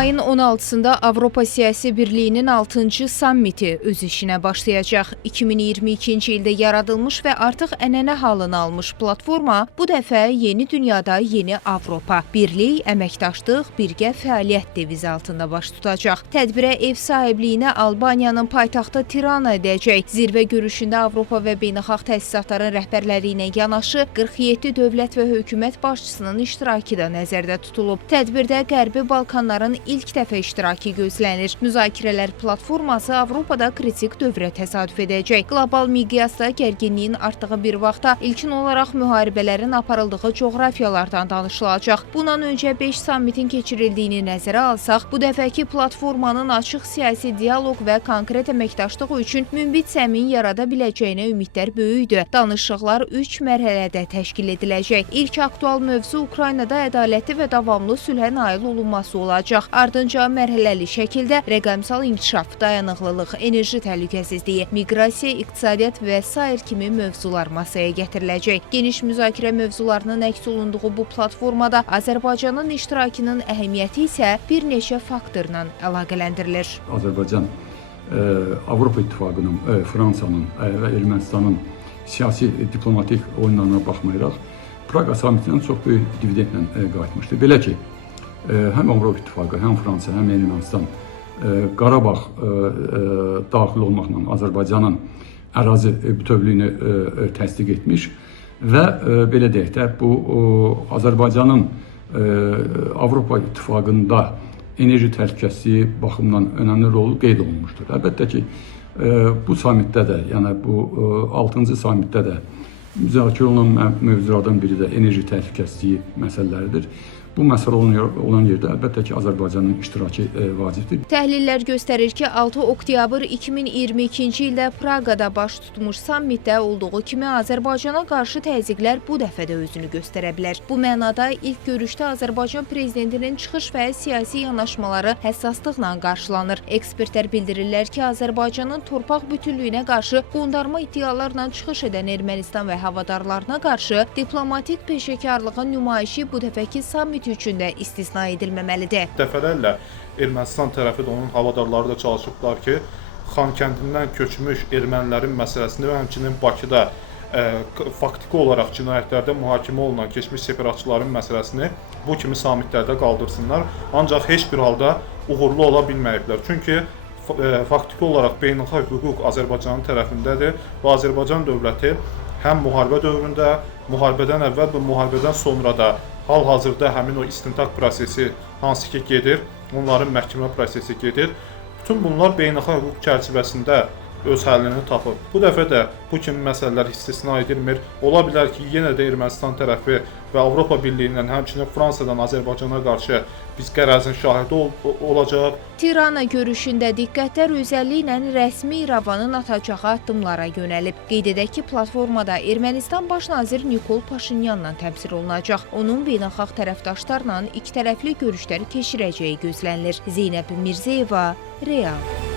Mayın 16-sında Avropa Siyasi Birliyinin 6-cı sammiti öz işinə başlayacaq. 2022-ci ildə yaradılmış və artıq ənənə halını almış platforma bu dəfə yeni dünyada yeni Avropa, birlik, əməkdaşlıq, birgə fəaliyyət devizi altında baş tutacaq. Tədbirə ev sahibliyinə Albaniyanın paytaxtı Tirana edəcək. Zirvə görüşündə Avropa və beynəlxalq təsisatların rəhbərləri ilə yanaşı 47 dövlət və hökumət başçısının iştirakı da nəzərdə tutulub. Tədbirdə Qərbi Balkanların ilk dəfə iştiraki gözlənir. Müzakirələr platforması Avropada kritik dövrə təsadüf edəcək. Qlobal miqyasda gərginliyin artdığı bir vaxtda ilkin olaraq müharibələrin aparıldığı coğrafiyalardan danışılacaq. Bundan öncə 5 sammitin keçirildiyini nəzərə alsaq, bu dəfəki platformanın açıq siyasi dialoq və konkret əməkdaşlıq üçün münbit zəmin yarada biləcəyinə ümidlər böyükdür. Danışıqlar 3 mərhələdə təşkil ediləcək. İlk aktual mövzu Ukraynada ədalətli və davamlı sülhə nail olunması olacaq. Ardınca mərhələli şəkildə rəqəmsal inkişaf, dayanıqlılıq, enerji təhlükəsizliyi, miqrasiya, iqtisadiyyat və sair kimi mövzular masaya gətiriləcək. Geniş müzakirə mövzularının əks olunduğu bu platformada Azərbaycanın iştirakının əhəmiyyəti isə bir neçə faktorla əlaqələndirilir. Azərbaycan Avropa İttifaqının, Fransanın və Ermənistanın siyasi diplomatik oyunlarına baxmayaraq Praqa sammitindən çox böyük dividendlə qayıtmışdı. Belə ki, həm Avropa İttifaqı, həm Fransa, həm Ermənistan Qarabağ daxil olmaqla Azərbaycanın ərazi bütövlüyünü təsdiq etmiş və belə deyək də, bu Azərbaycanın Avropa İttifaqında enerji təhlükəsizliyi baxımından önəmli rolu qeyd olunmuşdur. Əlbəttə ki, bu sammitdə də, yəni bu 6-cı sammitdə də müzakirə olunan mövzulardan biri də enerji təhlükəsizliyi məsələləridir. Bu məsələ olan yerdə əlbəttə ki, Azərbaycanın iştirakı vacibdir. Təhlillər göstərir ki, 6 oktyabr 2022-ci ildə Praqada baş tutmuş sammitdə olduğu kimi Azərbaycana qarşı təzyiqlər bu dəfə də özünü göstərə bilər. Bu mənada ilk görüşdə Azərbaycan prezidentinin çıxış və siyasi yanaşmaları həssaslıqla qarşılanır. Ekspertlər bildirirlər ki, Azərbaycanın torpaq bütünlüyünə qarşı qondarma iddialarla çıxış edən Ermənistan və havadarlarına qarşı diplomatik peşəkarlığın nümayişi bu dəfəki sammit üçün də istisna edilməməlidir. Dəfələrlə Ermənistan tərəfi də onun havadarları da çalışıblar ki, Xankəndindən köçmüş ermənilərin məsələsini və həmçinin Bakıda faktiki olaraq cinayətlərdə mühakimə olunan keçmiş separatçıların məsələsini bu kimi sammitlərdə qaldırsınlar. Ancaq heç bir halda uğurlu ola bilməyiblər. Çünki faktiki olaraq beynəlxalq hüquq Azərbaycanın tərəfindədir və Azərbaycan dövləti həm müharibə dövründə, müharibədən əvvəl və müharibədən sonra da hal-hazırda həmin o istintaq prosesi hansı ki gedir, onların məhkəmə prosesi gedir. Bütün bunlar beynəlxalq hüquq çərçivəsində öz həllini tapır. Bu dəfə də bu kimi məsələlər istisna edilmir. Ola bilər ki, yenə də Ermənistan tərəfi və Avropa Birliyindən, həmçinin Fransadan Azərbaycana qarşı biz qərəzin şahidi olacaq. Tirana görüşündə diqqətlər özəlliklə rəsmi İrəvanın atacağı addımlara yönəlib. Qeyd edək ki, platformada Ermənistan baş nazir Nikol Paşinyanla təmsil olunacaq. Onun beynəlxalq tərəfdaşlarla ikitərəfli görüşlər keçirəcəyi gözlənilir. Zeynəb Mirzəyeva, Real.